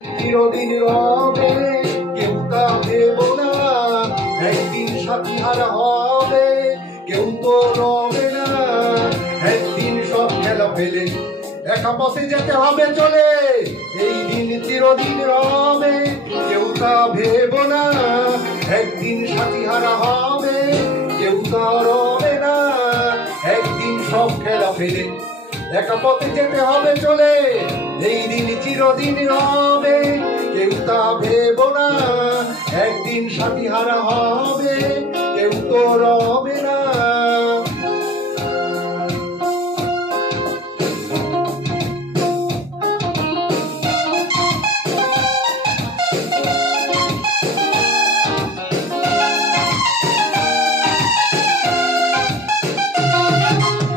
চিরদিন রবে কেউ তা ভেবো না, একদিন সাথী হারা হবে কেউ তো রবে না। একদিন সব খেলা ফেলে একা পথে যেতে হবে চলে, এই দিন চিরদিন রবে কেউ তা ভেবো না। একদিন সাথী হারা হবে কেউ তা রবে না। একদিন সব খেলা ফেলে একা পথে যেতে হবে চলে, এই দিন চিরদিন রবে কেউ তা ভেবো না। একদিন সাথী হারা হবে কেউ তো রবে না।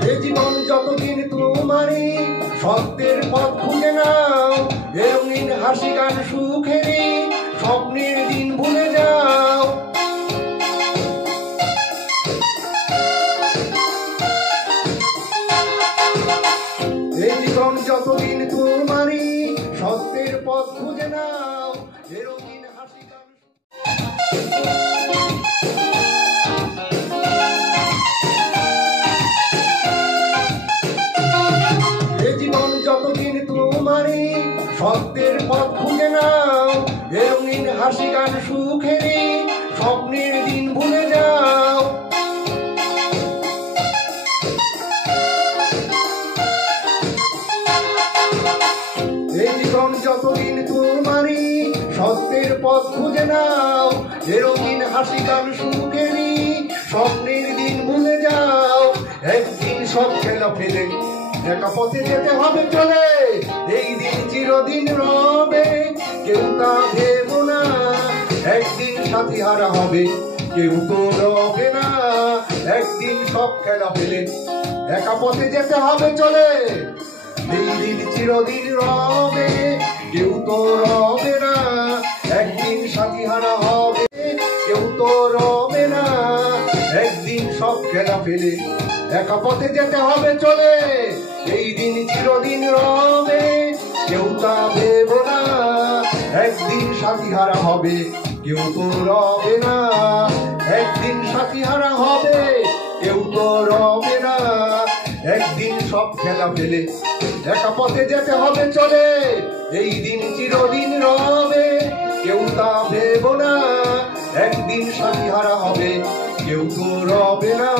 এ জীবন যতদিন তোমারই সত্যের পথ খুঁজে নাও, এ রঙিন হাসি গান সুখেরই স্বপ্নের দিন ভুলে যাও। এ জীবন যতদিন তোমারই সত্যের পথ খুঁজে নাও, এ রঙিন হাসি গান। যতদিন তোমারই সত্যের পথ খুঁজে নাও, এ রঙিন হাসি গান সুখেরই স্বপ্নের দিন ভুলে যাও। এই জীবন যতদিন তোমারই সত্যের পথ খুঁজে নাও, এ রঙিন হাসি গান সুখেরই স্বপ্নের দিন ভুলে যাও। একদিন সব খেলা ফেলে একা পথে যেতে হবে চলে, এই দিন চিরদিন রবে কেউ তা ভেবো না। একদিন সাথী হারা হবে কেউ তো রবে না। একদিন সব খেলা ফেলে একা পথে যেতে হবে চলে, এই দিন চিরদিন রবে কেউ তো রবে না। একদিন সাথী হারা হবে কেউ তো রবে না। একদিন সব খেলা ফেলে একা পথে যেতে হবে চলে, এই দিন চিরদিন রবে কেউ তা ভেবো না। একদিন সাথী হারা হবে কেউ তো রবে না। একদিন সাথী হারা হবে কেউ তো রবে না। একদিন সব খেলা ফেলে একা পথে যেতে হবে চলে, এই দিন চিরদিন রবে কেউ তা ভেবো না। একদিন সাথী হারা হবে কেউ তো রবে না।